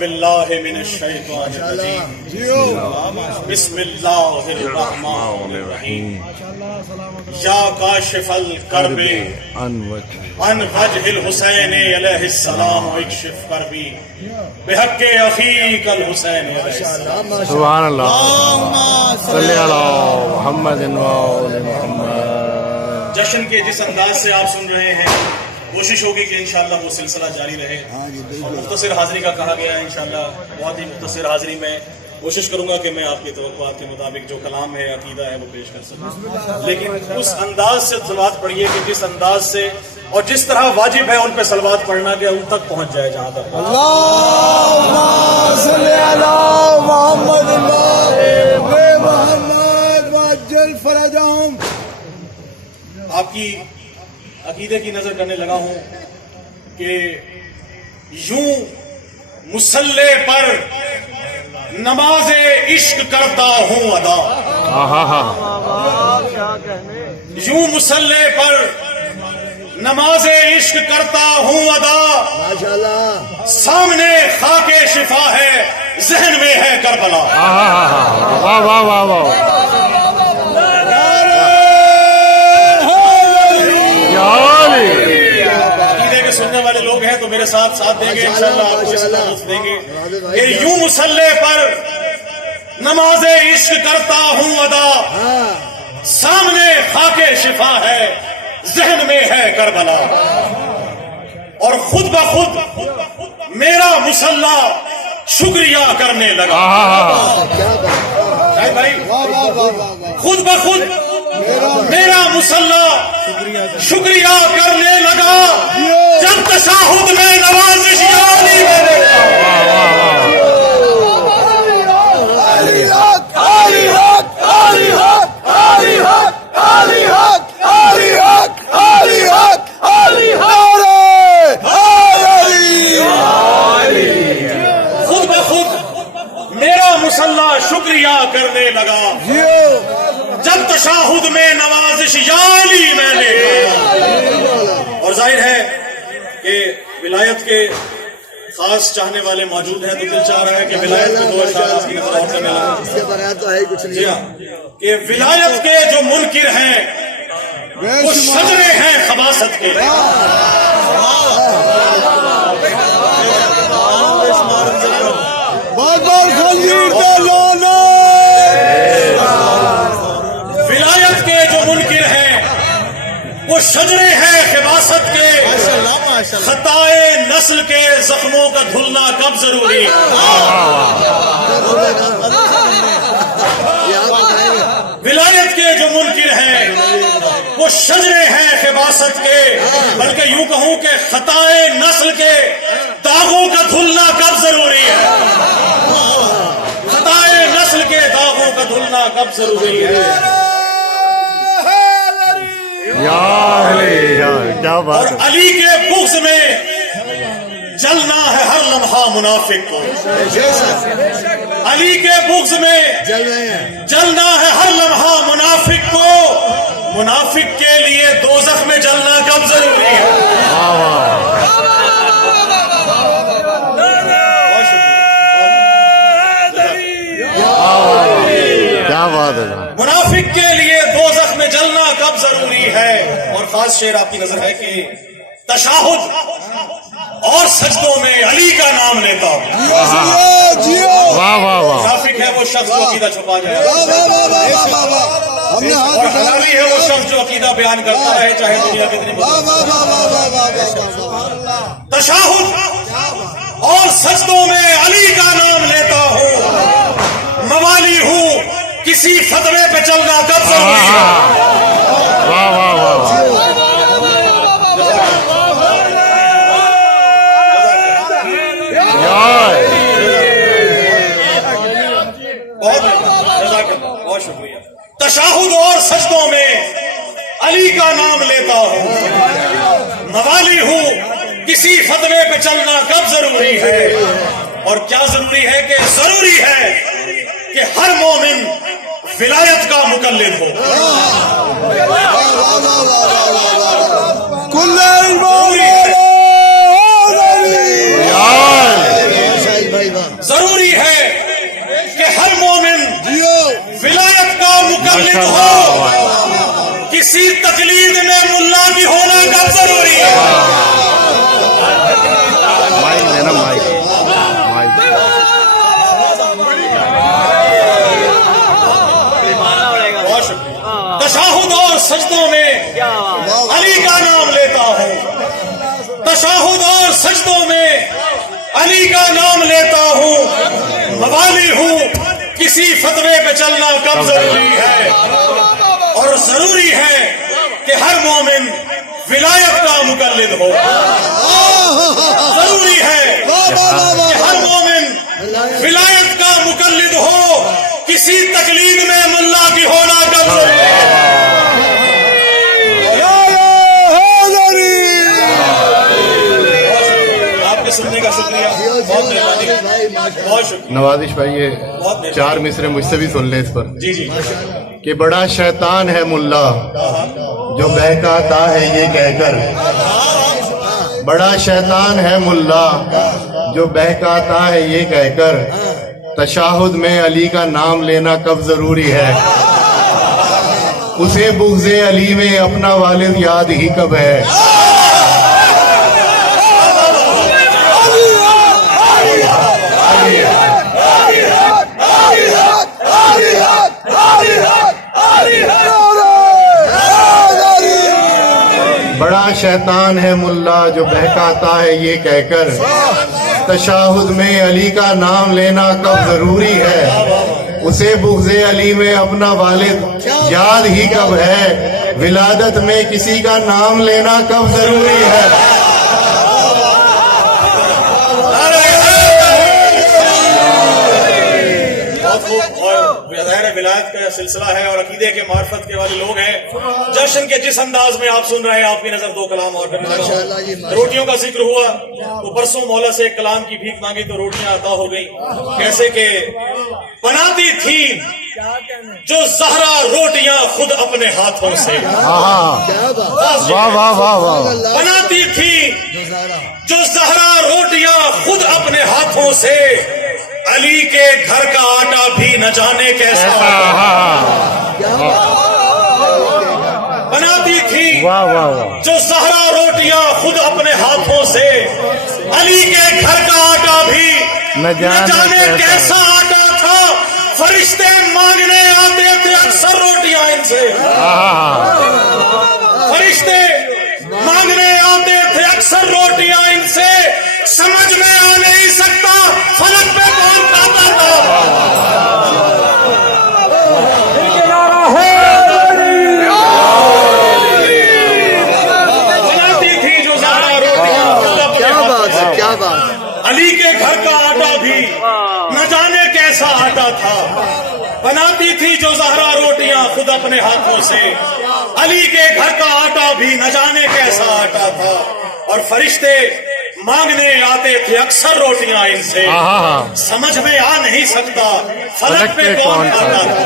باللہ من الشیطان الرجیم بسم اللہ الرحمن الرحیم یا کاشف الکرب عن وجہ الحسین علیہ السلام اکشف کربی بحق اخیک الحسین علیہ السلام. سبحان اللہ صلی اللہ محمد و محمد. جشن کے جس انداز سے آپ سن رہے ہیں کوشش ہوگی کہ انشاءاللہ وہ سلسلہ جاری رہے. اور مختصر حاضری کا کہا گیا ہے، انشاءاللہ بہت ہی مختصر حاضری میں کوشش کروں گا کہ میں آپ کی توقعات کے مطابق جو کلام ہے، عقیدہ ہے، وہ پیش کر سکوں. لیکن اس انداز سے صلوات پڑھیے کہ جس انداز سے اور جس طرح واجب ہے ان پہ صلوات پڑھنا کہ ان تک پہنچ جائے جہاں تک. اللہم صلی علی محمد محمد وعجل فرجہم. آپ کی عقیدے کی نظر کرنے لگا ہوں کہ یوں مصلی پر نماز عشق کرتا ہوں ادا، یوں مصلی پر نماز عشق کرتا ہوں ادا، ماشاءاللہ سامنے خاک شفا ہے ذہن میں ہے کربلا. واہ واہ واہ واہ. عقیدے کے سننے والے لوگ ہیں تو میرے ساتھ دیں گے انشاءاللہ، آپ کو اس کا لطف دیں گے کہ یوں مصلی پر نماز عشق کرتا ہوں ادا، سامنے خاک شفا ہے ذہن میں ہے کربلا، اور خود بخود میرا مصلی شکریہ کرنے لگا. بھائی خود بخود میرا مصلی شکریہ کرنے لگا جب تشہد میں نوازش یاری میرے. خود بخود میرا مصلی شکریہ کرنے لگا جب تشہد میں نوازش یالی میں نے. اور ظاہر ہے کہ ولایت کے خاص چاہنے والے موجود ہیں تو دل چاہ رہا ہے کہ ولایت کے دو اشعار آپ کی نظر اور کرنے لگا. اس کے بغیر تو ہے ہی کچھ جی نہیں. ہاں، کہ ولایت کے جو منکر ہیں وہ شجرے ہیں خباثت کے. بہت بہت خنزیر کا لانا. ولایت کے جو منکر ہیں وہ شجرے ہیں خباثت کے، خطائے نسل کے زخموں کا دھلنا کب ضروری ہے. ولایت کے جو منکر ہیں وہ شجرے ہیں خباثت کے، بلکہ یوں کہوں کہ خطائے نسل کے داغوں کا دھلنا کب ضروری ہے. خطائے نسل کے داغوں کا دھلنا کب ضروری ہے. کیا بات اور ہے. علی کے بغض میں جلنا ہے ہر لمحہ منافق کو. علی کے بغض میں جل رہے ہیں. جلنا ہے ہر لمحہ منافق کو. منافق کے لیے دوزخ میں جلنا کب ضروری ہے. کیا بات ہے. منافق کے لیے دوزخ میں جلنا کب ضروری ہے. اور خاص شعر آپ کی نظر ہے کہ تشہد اور سجدوں میں علی کا نام لیتا ہوں. واہ واہ واہ. منافق ہے وہ شخص جو عقیدہ چھپا جائے، ہم نے ہاتھ اور اٹھایا. حلالی ہے وہ شخص جو عقیدہ بیان کرتا ہے چاہے دنیا کتنی بدل. تشہد اور سجدوں میں علی کا نام لیتا ہوں، موالی ہوں کسی فتوے پہ چلنا کب ضروری ہے. واہ واہ واہ. بہت شکریہ. تشہد اور سجدوں میں علی کا نام لیتا ہوں، موالی ہوں کسی فتوے پہ چلنا کب ضروری ہے. اور کیا ضروری ہے کہ ضروری ہے کہ ہر مومن ولایت کا مقلد ہو. तकलीद में मुल्ला की होना कब जरूरी है? माइक देना माइक माइक बहुत शुक्रिया। तशाहुद और सजदों में अली का नाम लेता हूँ, तशाहुद और सजदों में अली का नाम लेता हूँ, मवाली हूँ, किसी फतवे पे चलना कब जरूरी है? और जरूरी है कि हर मोमिन विलायत का मुकल्लिद हो, जरूरी है कि हर मोमिन विलायत का मुकल्लिद हो, किसी तकलीद में मुल्ला की होना कब जरूरी है? आपके सुनने का शुक्रिया, बहुत मेहरबानी, बहुत शुक्रिया। नवाजिश भाई ये बहुत मेहरबानी। 4 मिसरे मुझसे भी सुन ले इस पर जी जी। कि बड़ा शैतान है मुल्ला जो बहकाता है ये कहकर, बड़ा शैतान है मुल्ला जो बहकाता है ये कहकर, तशाहुद में अली का नाम लेना कब जरूरी है? उसे बुग़्ज़े अली में अपना वालिद याद ही कब है? बड़ा शैतान है मुल्ला जो बहकाता है ये कहकर, तशाहुद में अली का नाम लेना कब जरूरी है? उसे बुग़्ज़े अली में अपना वालिद याद ही कब है? विलादत में किसी का नाम लेना कब जरूरी है? विलायत का सिलसिला है और अकीदे के मार्फत के वाले लोग हैं। जश्न के जिस अंदाज में आप सुन रहे हैं, आपकी नजर 2 कलाम और करने लगा हूं। रोटियों का जिक्र हुआ तो परसों मौला से एक कलाम की भीख मांगी तो रोटियां अता हो गई। कैसे के बनाती थी जो ज़हरा रोटियां खुद अपने हाथों से, वाह वाह वाह वाह, बनाती थी जो ज़हरा रोटियां खुद अपने हाथों से, अली के घर का आटा भी न जाने कैसा बनाती थी, वाह वाह वाह, जो ज़हरा रोटियां खुद अपने हाथों से, अली के घर का आटा भी न जाने कैसा आटा था। फरिश्ते मांगने आते थे अक्सर रोटियां इनसे, फरिश्ते मांगने आते थे अक्सर रोटियां इनसे। समझ में आ नहीं सकता फलक पे कौन खाता था। बनाती थी जो ज़हरा रोटियां, क्या बात है, क्या बात। अली के घर का आटा भी न जाने कैसा आटा था। बनाती थी जो ज़हरा रोटियां खुद अपने हाथों से, अली के घर का आटा भी न जाने कैसा आटा था। और फरिश्ते मांगने आते थे अक्सर रोटियां इनसे। समझ में आ नहीं सकता फलक पे कौन खाता था।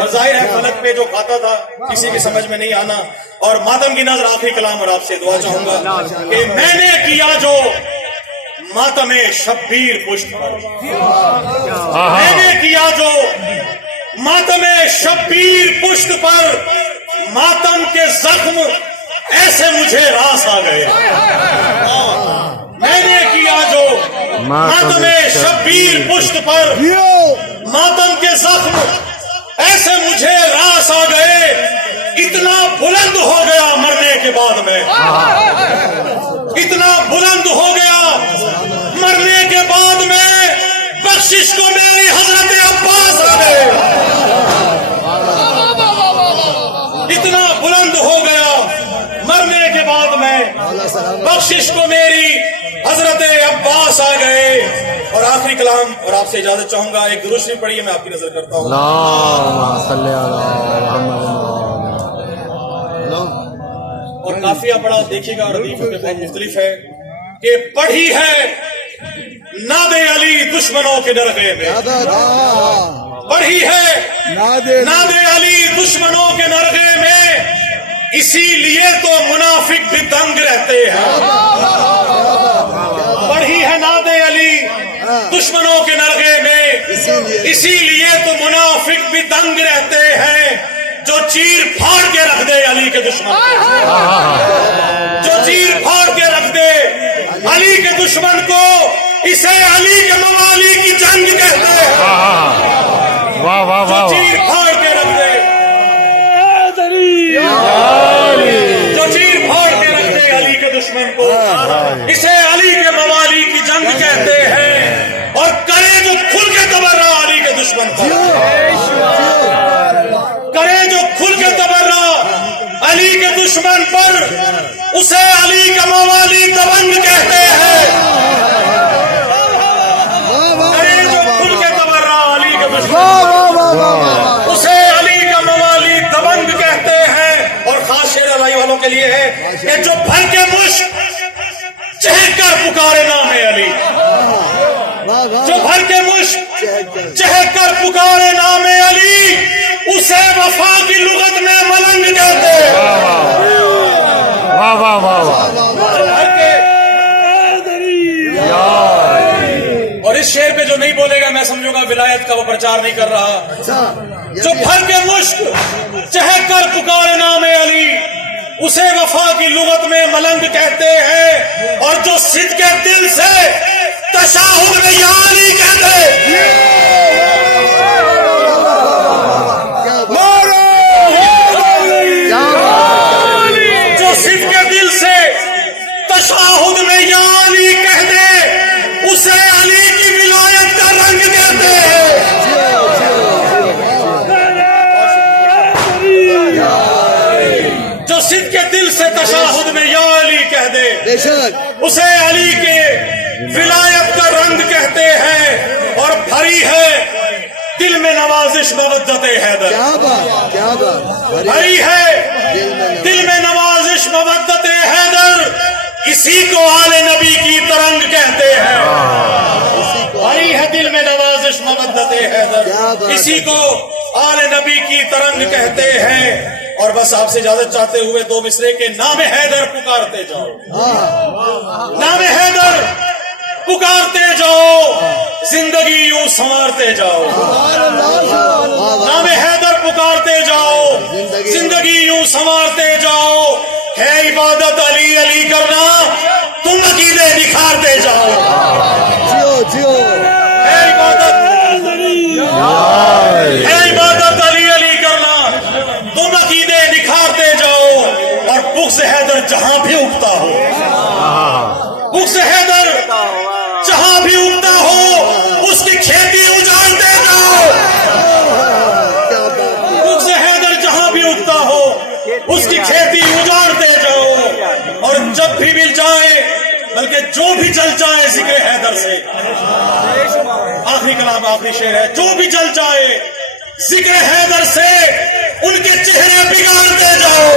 और जाहिर है फलक पे जो खाता था किसी की समझ में नहीं आना। और मातम की नजर आखिरी कलाम और आपसे दुआ चाहूंगा कि मैंने किया जो मातमे शब्बीर पुष्ट पर, मैंने किया जो मातमे शब्बीर पुष्ट पर, मातम के जख्म ऐसे मुझे रास आ गए। मैंने किया जो मातमे शब्बीर पुष्ट पर, मातम के जख्म ऐसे मुझे रास आ गए। इतना बुलंद हो गया मरने के बाद में, इतना बुलंद हो गया मरने के बाद में, बख्शिश को मेरी हजरत अब्बास आ गए। इतना बुलंद हो गया मरने के बाद में, बख्शिश को मेरी हजरत अब्बास आ गए। और आखिरी कलाम और आपसे इजाजत चाहूंगा। एक दुरूद शरीफ पढ़िए, मैं आपकी नजर करता हूँ। और काफिया पढ़ा देखिएगा, रदीफ में बहुत मुख्तलिफ है कि पढ़ी है नादे अली दुश्मनों के नरगे में, पढ़ी है नादे अली दुश्मनों के नरगे में, इसीलिए तो मुनाफिक भी दंग रहते हैं। पढ़ी है नादे अली दुश्मनों के नरगे में, इसीलिए तो मुनाफिक भी दंग रहते हैं। जो चीर फाड़ के रख दे अली के दुश्मन को, जो चीर फाड़ के रख दे अली के दुश्मन को, इसे अली के मवाली की जंग कहते हैं। वाह वाह जो वाह चीर फाड़ के रख दे, जो चीर फाड़ के रख दे अली के दुश्मन को, इसे अली के मवाली की जंग कहते हैं। और करे जो खुल के तबर्रा अली के दुश्मन पर, करे जो खुल के तबर्रा अली के दुश्मन पर, उसे अली का मवाली दबंग कहते हैं। करे जो खुल के तबर्रा अली के दुश्मन, उसे अली का मवाली दबंग कहते हैं। और खास शेर अलाई वालों के लिए है कि जो भर के मुश्क चहक कर पुकारे नाम अली, जो भर के मुश्क चहक कर पुकारे नाम अली, उसे वफा की लुगत में मलंग कहते हैं। वाह वाह वाह वाह। और इस शेर पे जो नहीं बोलेगा मैं समझूंगा विलायत का वो प्रचार नहीं कर रहा। जो भर के मुश्क चहक कर पुकारे नाम अली, उसे वफा की लुगत में मलंग कहते हैं। और जो सिद्ध के दिल से तशाहुद में या अली कहते जो सिद्ध के दिल से तशाहुद में या अली कह दे, उसे अली की विलायत का रंग कहते हैं। जो सिद्ध के दिल से तशाहुद में या अली कह दे, उसे अली के विलायत का रंग कहते हैं। और भरी है दिल में नवाजिश मवद्दत हैदर, भरी है दिल में नवाजिश मवद्दत हैदर, इसी को आले नबी की तरंग कहते हैं। भरी है दिल में नवाजिश मवद्दत हैदर, इसी को आले नबी की तरंग कहते हैं। और बस आपसे इजाजत चाहते हुए दो मिसरे के नाम हैदर पुकारते जाओ, नाम हैदर पुकारते जाओ, जिंदगी यूं संवारते जाओ। नाम हैदर पुकारते जाओ, जिंदगी यूं संवारते जाओ। है इबादत अली अली करना, तुम अकीदे निखारते जाओ। है इबादत अली अली करना, तुम अकीदे निखारते जाओ। और बुग़्ज़ हैदर जहां भी उगता हो, बुग़्ज़ हैदर जहां भी उगता हो, उसकी खेती उजाड़ते जाओ। बुग़्ज़ हैदर जहां भी उगता हो, उसकी खेती उजाड़ते जाओ। और जब भी मिल जाए, बल्कि जो भी जल जाए जिक्र हैदर से, आखिरी कलाम आखिरी शेर है, जो भी जल जाए जिक्र हैदर से, उनके चेहरे बिगाड़ते जाओ।